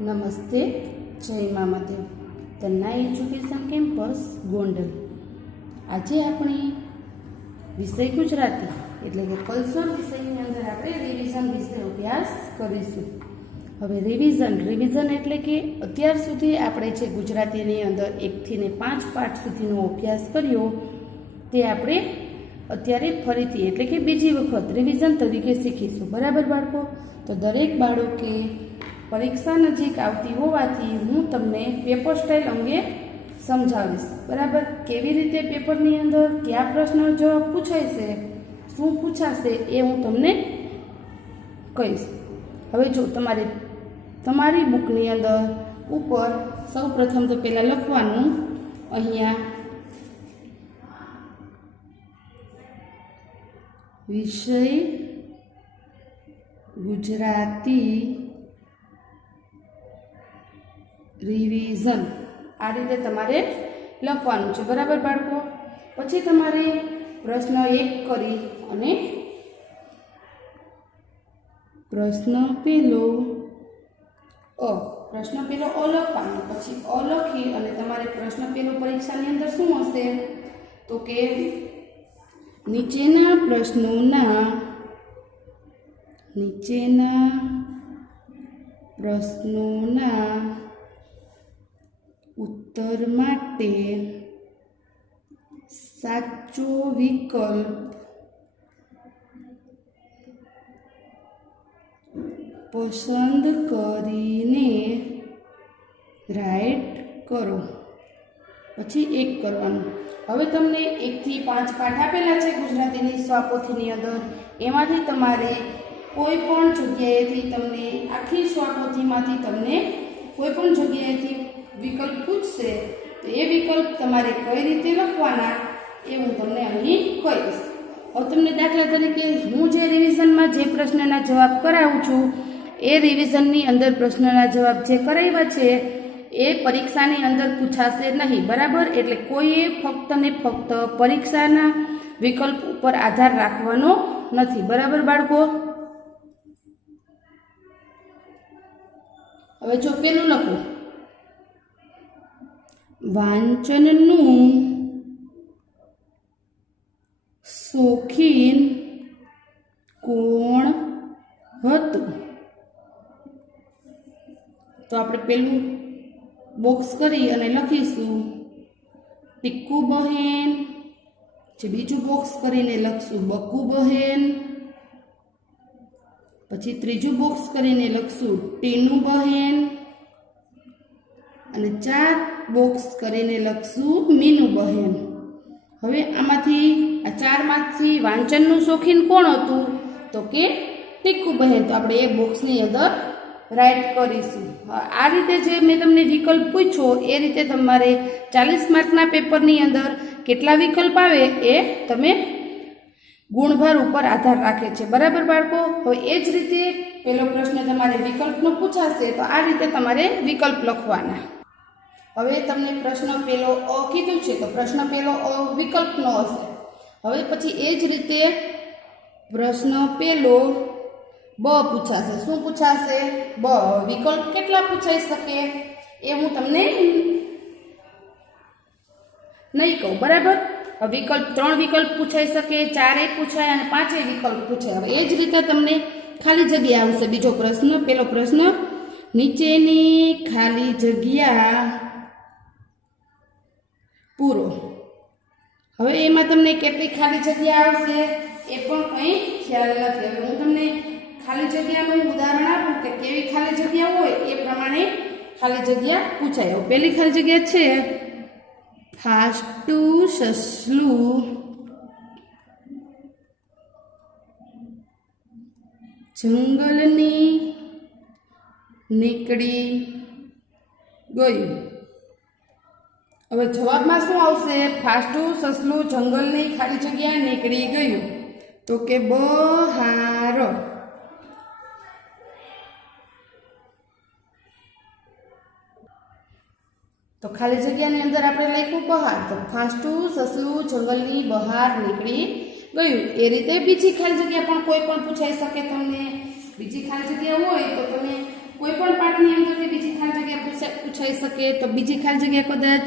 નમસ્તે, જય Mamadev. Tanna education campus Gondal. આજે આપણે વિષય ગુજરાતી એટલે કે કલ્ચર વિષયની અંદર આપણે રિવિઝન વિશે અભ્યાસ કરીશું. હવે રિવિઝન એટલે કે અત્યાર સુધી આપણે જે ગુજરાતીની અંદર 1 થી 5 પાઠ સુધીનો અભ્યાસ કર્યો તે આપણે અત્યારે ફરીથી એટલે કે બીજી વખત રિવિઝન તરીકે શીખીશું. બરાબર બાળકો? તો દરેક બાળકે પરીક્ષા નજીક આવતી હોવાથી હું તમને પેપર સ્ટાઇલ અંગે સમજાવીશ. બરાબર? કેવી રીતે પેપરની અંદર કયા પ્રશ્નો જવાબ પૂછાય છે, શું પૂછાશે એ હું તમને કહીશ. હવે જો તમારી બુકની અંદર ઉપર સૌ પ્રથમ તો પહેલાં લખવાનું અહીંયા વિષય ગુજરાતી રિવિઝન આ રીતે તમારે લખવાનું છે. બરાબર બાળકો? પછી તમારે પ્રશ્ન 1 કરી અને પ્રશ્ન પેલો અ લખવાનો. પછી અ લખી અને તમારે પ્રશ્ન પેલો પરીક્ષાની અંદર શું હશે તો કે નીચેના પ્રશ્નોના ઉત્તર માટે સાચો વિકલ્પ પસંદ કરીને રાઇટ કરો. પછી 1 કરવાનું. હવે તમને 1 થી 5 પાઠ આપેલા છે ગુજરાતીની સ્વાપોથીની અંદર. એમાંથી તમારે કોઈ પણ જગ્યાએથી તમને આખી સ્વાપોથીમાંથી તમને કોઈ પણ જગ્યાએથી વિકલ્પ પૂછશે તો એ વિકલ્પ તમારે કઈ રીતે લખવાના એ હું તમને અહીં કહીશ. હવે તમને દાખલા તરીકે હું જે રિવિઝનમાં જે પ્રશ્નના જવાબ કરાવું છું એ રિવિઝનની અંદર પ્રશ્નના જવાબ જે કરાવ્યા છે એ પરીક્ષાની અંદર પૂછાશે નહીં. બરાબર? એટલે કોઈએ ફક્ત ને ફક્ત પરીક્ષાના વિકલ્પ ઉપર આધાર રાખવાનો નથી. બરાબર બાળકો? હવે જો પેલું લખો, વાંચનનું શોખીન કોણ હતું? તો આપણે પેલું બોક્સ કરી અને લખીશું ટીકુ બહેન. જે બીજું બોક્સ કરીને લખશું બકુ બહેન. પછી ત્રીજું બોક્સ કરીને લખશું ટીનુ બહેન. અને 4 બોક્સ કરીને લખશું મીનુ બહેન. હવે આમાંથી આ 4માંથી વાંચનનું શોખીન કોણ હતું તો કે ટીકુ બહેન. તો આપણે એ બોક્સની અંદર રાઇટ કરીશું. આ રીતે જે મેં તમને વિકલ્પ પૂછ્યો એ રીતે તમારે 40 માર્કના પેપરની અંદર કેટલા વિકલ્પ આવે એ તમે ગુણભાર ઉપર આધાર રાખે છે. બરાબર બાળકો? હવે એ જ રીતે પેલો પ્રશ્ન તમારે વિકલ્પનો પૂછાશે તો આ રીતે તમારે વિકલ્પ લખવાના. હવે તમને પ્રશ્ન પેલો અ કીધું છે તો પ્રશ્ન પેલો અ વિકલ્પનો હશે. હવે પછી એ જ રીતે પ્રશ્ન પેલો બ પૂછાશે. શું પૂછાશે? બ. વિકલ્પ કેટલા પૂછાઈ શકે એ હું તમને નહીં કહું. બરાબર? વિકલ્પ 3 વિકલ્પ પૂછાઈ શકે, 4 પૂછાય અને 5 વિકલ્પ પૂછાય. હવે એ જ રીતે તમને ખાલી જગ્યા આવશે. બીજો પ્રશ્ન પેલો પ્રશ્ન નીચેની ખાલી જગ્યા પૂરો. હવે એમાં તમને કેટલી ખાલી જગ્યા આવશે એ પણ કંઈ ખ્યાલ નથી. હવે હું તમને ખાલી જગ્યાનું ઉદાહરણ આપું કે કેવી ખાલી જગ્યા હોય એ પ્રમાણે ખાલી જગ્યા પૂછાય. હવે પહેલી ખાલી જગ્યા છે ફાસ્ટું સસલું જંગલની નીકળી ગયું. હવે જવાબમાં શું આવશે? ફાસ્ટું સસલું જંગલની ખાલી જગ્યા નીકળી ગયું. તો કે બહાર. તો ખાલી જગ્યાની અંદર આપણે લખ્યું બહાર. તો ફાસ્ટું સસલું જંગલની બહાર નીકળી ગયું. એ રીતે બીજી ખાલી જગ્યા પણ કોઈ પણ પૂછાઈ શકે તમને. બીજી ખાલી જગ્યા હોય તો તમે કોઈ પણ પાઠની અંદરથી બીજી પૂછાઈ શકે. તો બીજી ખાલી જગ્યા કદાચ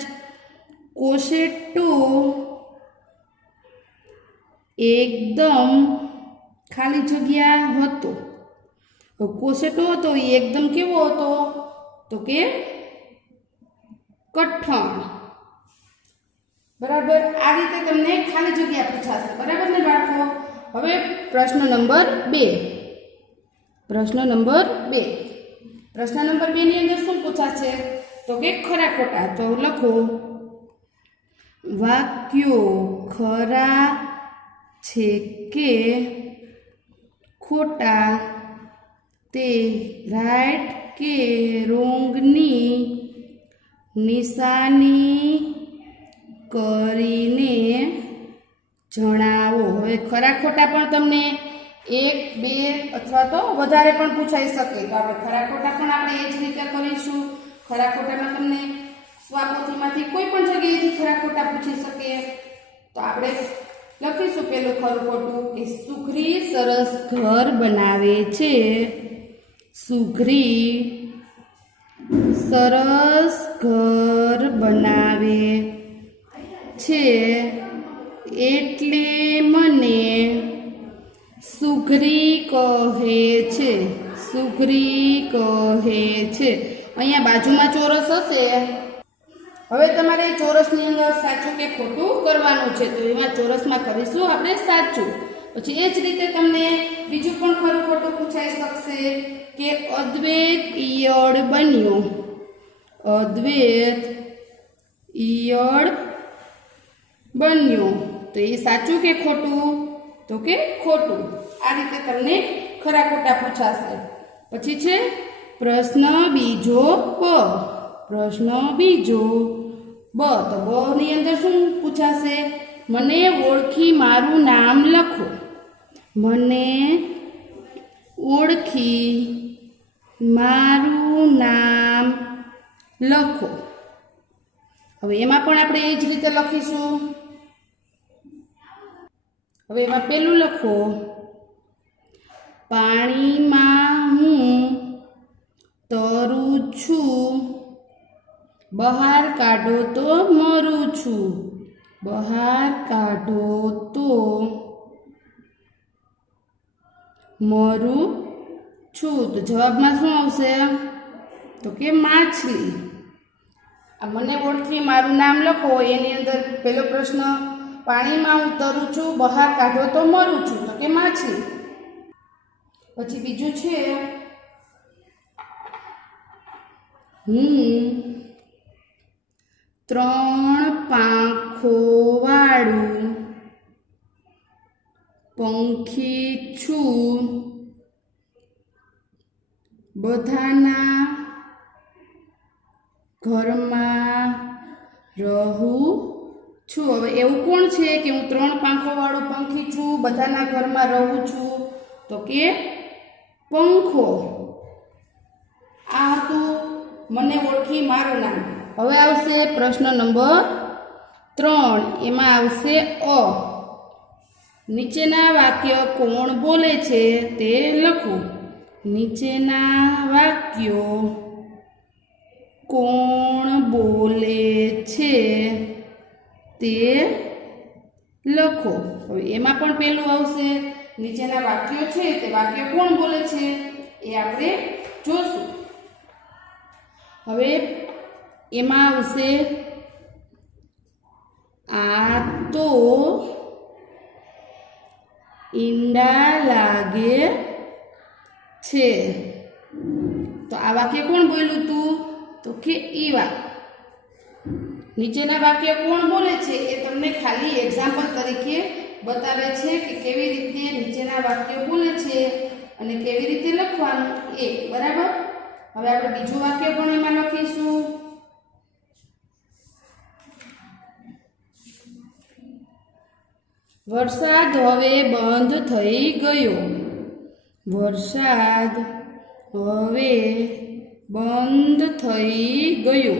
કોશેટો એકદમ ખાલી જગ્યા હતો. કોશેટો હતો એ એકદમ કેવો હતો? તો કે કઠણ. બરાબર, આ રીતે તમને ખાલી જગ્યા પૂછાશે. બરાબર ને બાળકો? હવે પ્રશ્ન નંબર 2. પ્રશ્ન નંબર 2 ની અંદર શું પૂછાશે? તો કે ખરા ખોટા. તો લખો વાક્યો ખરા છે કે ખોટા તે રાઈટ કે રોંગની નિશાની કરીને જણાવો. હવે ખરા ખોટા પણ તમને 1, 2 અથવા તો વધારે પણ પૂછાઈ શકે. તો આપણે ખરા ખોટા પણ આપણે એ જ રીતે કરીશું. ખરા ખોટામાં તમને સ્વાપોથીમાંથી કોઈ પણ જગ્યાએથી ખરા ખોટા પૂછી શકે. તો આપણે લખીશું પેલું ખરું ખોટું કે સુઘરી સરસ ઘર બનાવે છે. સુઘરી સરસ ઘર બનાવે છે એટલે મને સુઘરી કહે છે. સુઘરી કહે છે. અહીંયા બાજુમાં ચોરસ હશે. હવે તમારે ચોરસની અંદર સાચું કે ખોટું કરવાનું છે. તો એમાં ચોરસમાં કરીશું આપણે સાચું. પછી એ જ રીતે તમને બીજું પણ ખરું ખોટું પૂછાઈ શકશે કે અદ્વૈત ઈયળ બન્યો. અદ્વૈત ઈયળ બન્યો. તો એ સાચું કે ખોટું? તો કે ખોટું. આ રીતે તમને ખરા ખોટા પૂછાશે. પછી છે પ્રશ્ન બીજો બ. પ્રશ્ન બીજો બ. તો બ ની અંદર શું પૂછાશે? મને ઓળખી મારું નામ લખો. મને ઓળખી મારું નામ લખો. હવે એમાં પણ આપણે એ જ રીતે લખીશું. હવે એમાં પેલું લખો પાણીમાં હું તરું છું, બહાર કાઢો તો મરું છું. બહાર કાઢો તો મરું છું. તો જવાબમાં શું આવશે? તો કે માછલી. આ મને ઓળખી મારું નામ લખો એની અંદર પહેલો પ્રશ્ન પાણીમાં હું તરું છું, બહાર કાઢો તો મરું છું. તો કે માછલી. પછી બીજું છે હું 3 પાંખો વાળું પંખી છું, બધાના ઘરમાં રહું છું. હવે એવું કોણ છે કે હું 3 પાંખો વાળું પંખી છું, બધાના ઘરમાં રહું છું? તો કે પંખો. આ હતું મને ઓળખી મારું નામ. હવે આવશે પ્રશ્ન નંબર 3. એમાં આવશે અ. નીચેના વાક્ય કોણ બોલે છે તે લખો. નીચેના વાક્યો કોણ બોલે છે તે લખો. હવે એમાં પણ પેલું આવશે નીચેના વાક્યો છે તે વાક્ય કોણ બોલે છે એ આપણે જોશું. હવે એમાં આવશે આ તો ઈંડા લાગે છે. તો આ વાક્ય કોણ બોલ્યું હતું? તો કે ઈવા. નીચેના વાક્ય કોણ બોલે છે એ તમને ખાલી એક્ઝામ્પલ તરીકે બતાવે છે કે કેવી રીતે નીચેના વાક્યો બોલે છે અને કેવી રીતે લખવાનું એ. બરાબર. હવે આપણે બીજું વાક્ય પણ એમાં લખીશું. વરસાદ હવે બંધ થઈ ગયો. વરસાદ હવે બંધ થઈ ગયો.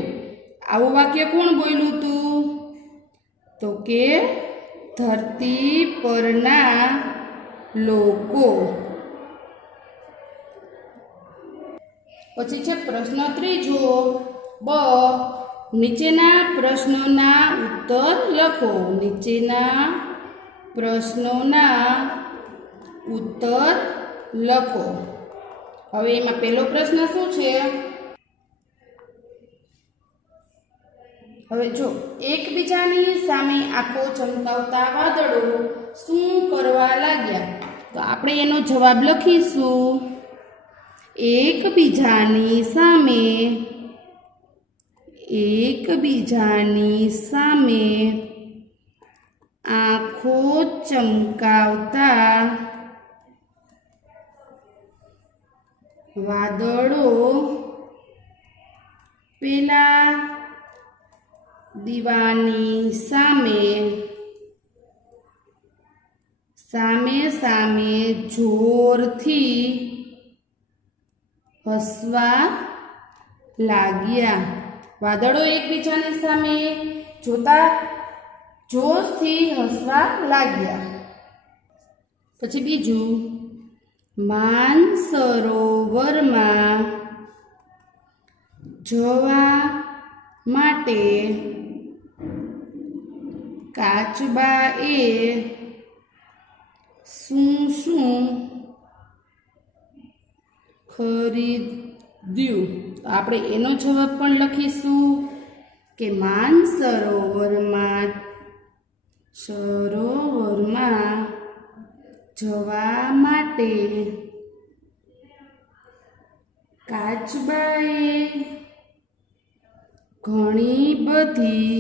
આવું વાક્ય કોણ બોલ્યું હતું? તો કે ધરતી પરના લોકો. પછી છે પ્રશ્ન ત્રીજો બ. નીચેના પ્રશ્નોના ઉત્તર લખો. નીચેના પ્રશ્નોના ઉત્તર લખો. હવે એમાં પહેલો પ્રશ્ન શું છે? હવે જો એકબીજાની સામે આંખો ચમકાવતા વાદળો શું કરવા લાગ્યા? તો આપણે એનો જવાબ લખીશું. એકબીજાની સામે આંખો ચમકાવતા વાદળો પેલા દીવાની સામે જોરથી હસવા લાગ્યા. વાદળો એકબીજાની સામે જોતા જોશથી હસવા લાગ્યા. પછી બીજું, માનસરોવરમાં જવા માટે કાચબાએ શું ખરીદ્યું? તો આપણે એનો જવાબ પણ લખીશું કે માનસરોવરમાં જવા માટે કાચબાએ ઘણી બધી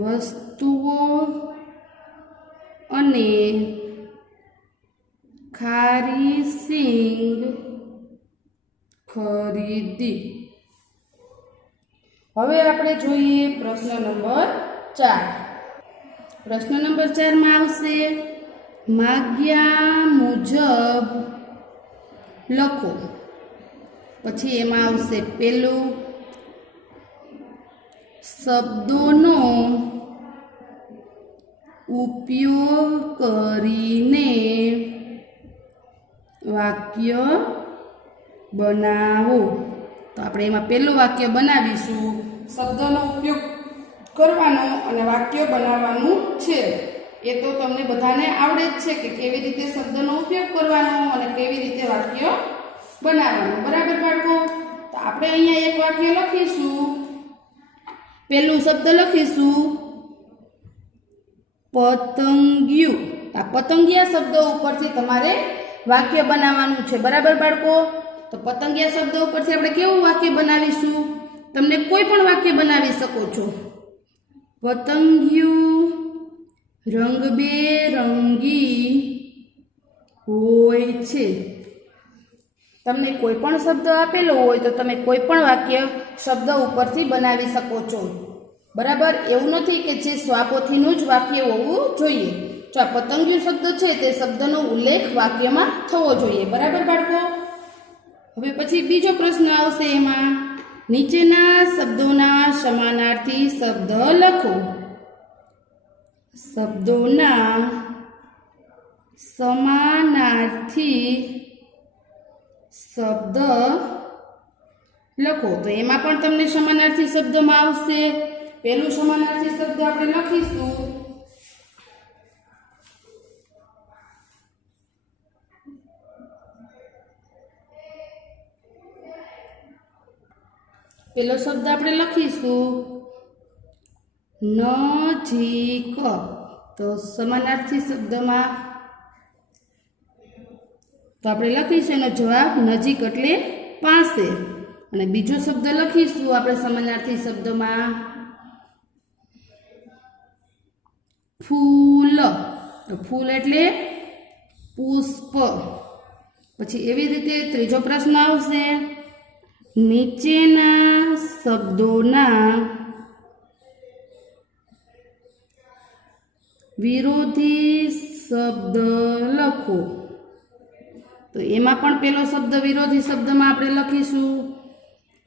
વસ્તુઓ અને ખારી શીંગ ખરીદી. હવે આપણે જોઈએ પ્રશ્ન નંબર 4. પ્રશ્ન નંબર 4 માં આવશે માગ્યા મુજબ લખો. પછી એમાં આવશે પેલું, શબ્દોનો ઉપયોગ કરીને વાક્ય બનાવો. તો આપણે એમાં પહેલું વાક્ય બનાવીશું. શબ્દોનો ઉપયોગ કરવાનો અને વાક્ય બનાવવાનું છે. એ તો તમને બધાને આવડે જ છે કે કેવી રીતે શબ્દનો ઉપયોગ કરવાનો અને કેવી રીતે વાક્ય બનાવવાનું. બરાબર બાળકો? તો આપણે અહીંયા એક વાક્ય લખીશું. પહેલું શબ્દ લખીશું પતંગિયું. આ પતંગિયા શબ્દ ઉપરથી તમારે વાક્ય બનાવવાનું છે. બરાબર બાળકો? તો પતંગિયા શબ્દ ઉપરથી આપણે કેવું વાક્ય બનાવીશું? તમને કોઈ પણ વાક્ય બનાવી શકો છો. પતંગિયું રંગબેરંગી હોય છે. તમને કોઈ પણ શબ્દ આપેલો હોય તો તમે કોઈ પણ વાક્ય શબ્દ ઉપરથી બનાવી શકો છો. બરાબર? એવું નથી કે જે સ્વાપોથીનું જ વાક્ય હોવું જોઈએ. જો આ પતંગિયું શબ્દ છે તે શબ્દનો ઉલ્લેખ વાક્યમાં થવો જોઈએ. બરાબર બાળકો? હવે પછી બીજો પ્રશ્ન આવશે. એમાં નીચેના શબ્દોના સમાનાર્થી શબ્દ લખો. શબ્દોના સમાનાર્થી શબ્દ લખો. તો એમાં પણ તમને સમાનાર્થી શબ્દમાં આવશે. પહેલું સમાનાર્થી શબ્દ આપણે લખીશું પેલો શબ્દ આપણે લખીશું નજીક. તો સમાનાર્થી શબ્દમાં તો આપણે લખીશું એનો જવાબ નજીક એટલે પાસે. અને બીજો શબ્દ લખીશું આપણે સમાનાર્થી શબ્દમાં ફૂલ. તો ફૂલ એટલે પુષ્પ. પછી એવી રીતે ત્રીજો પ્રશ્ન આવશે નીચેના શબ્દોના વિરોધી શબ્દ લખો. તો એમાં પણ પેલો શબ્દ વિરોધી શબ્દમાં આપણે લખીશું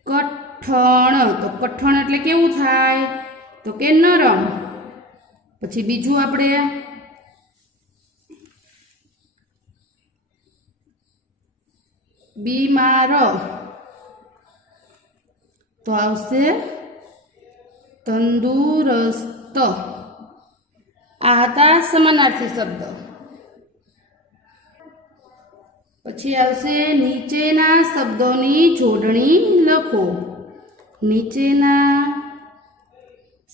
કઠણ. તો કઠણ એટલે કેવું થાય? તો કે નરમ. પછી બીજું આપણે બીમાર. તો આવશે તંદુરસ્ત. આ હતા સમાનાર્થી શબ્દ. પછી આવશે નીચેના શબ્દોની જોડણી લખો. નીચેના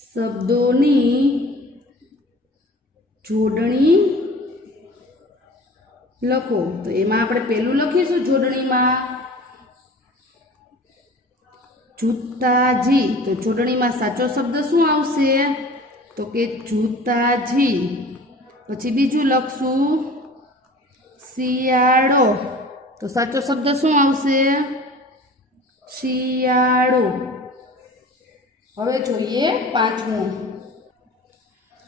શબ્દોની જોડણી લખો. તો એમાં આપણે પહેલું લખીશું જોડણીમાં જૂતાજી. તો જોડણીમાં સાચો શબ્દ શું આવશે? તો કે જૂતાજી. પછી બીજું લખશું શિયાળો. તો સાચો શબ્દ શું આવશે? શિયાળો. હવે જોઈએ પાંચમું.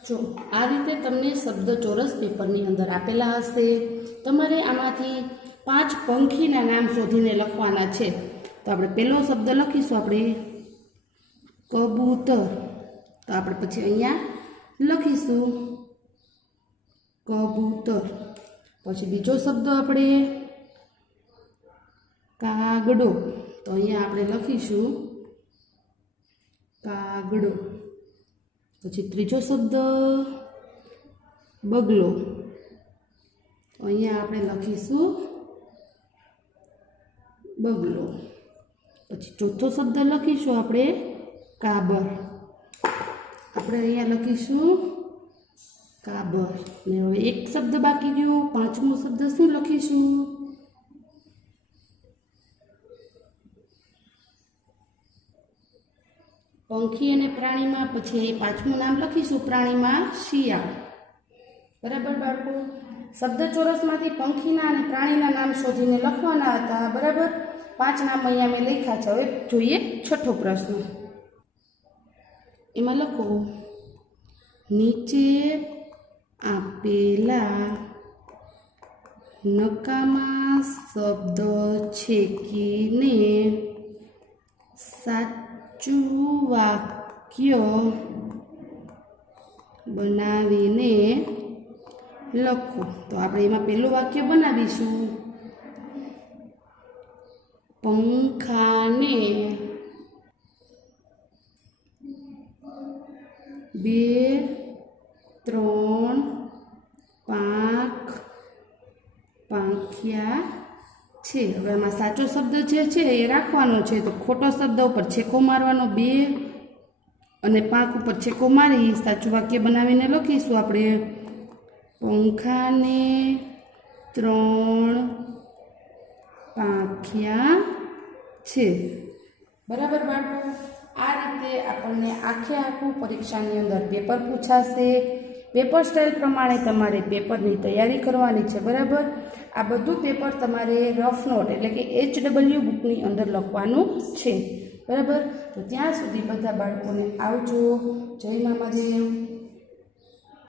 જો આ રીતે તમને શબ્દ ચોરસ પેપરની અંદર આપેલા હશે. તમારે આમાંથી 5 પંખીના નામ શોધીને લખવાના છે. તો આપણે પહેલો શબ્દ લખીશું આપણે કબૂતર. તો આપણે પછી અહીંયા લખીશું કબૂતર. પછી બીજો શબ્દ આપણે કાગડો. તો અહીંયા આપણે લખીશું કાગડો. પછી ત્રીજો શબ્દ બગલો. તો અહીંયા આપણે લખીશું બગલો. પછી ચોથો શબ્દ લખીશું આપણે કાબર. આપણે અહીંયા લખીશું કાબર. ને હવે એક શબ્દ બાકી ગયો. પાંચમો શબ્દ શું લખીશું? પંખી અને પ્રાણીમાં પછી પાંચમું નામ લખીશું પ્રાણીમાં શિયાળ. બરાબર બાળકો? શબ્દ ચોરસમાંથી પંખીના અને પ્રાણીના નામ શોધીને લખવાના હતા. બરાબર? 5 નામ અહીંયા મેં લખ્યા છે. હવે જોઈએ છઠ્ઠો પ્રશ્ન. એમાં લખો નીચે આપેલા નકામા શબ્દ છેકીને સાચું વાક્ય બનાવીને લખો. તો આપણે એમાં પહેલું વાક્ય બનાવીશું પંખાને 2 3 પાંખ પાંખ્યા છે. હવે આમાં સાચો શબ્દ જે છે એ રાખવાનો છે. તો ખોટો શબ્દ ઉપર છેકો મારવાનો. 2 અને પાંખ ઉપર છેકો મારી સાચું વાક્ય બનાવીને લખીશું આપણે પંખાને 3 પાંખ્યા છે. બરાબર બાળકો? આ રીતે આપણને આખું પરીક્ષાની અંદર પેપર પૂછાશે. પેપર સ્ટાઇલ પ્રમાણે તમારે પેપરની તૈયારી કરવાની છે. બરાબર? આ બધું પેપર તમારે રફ નોટ એટલે કે HW બુકની અંદર લખવાનું છે. બરાબર? તો ત્યાં સુધી બધા બાળકોને આવજો. જય મામાદેવ.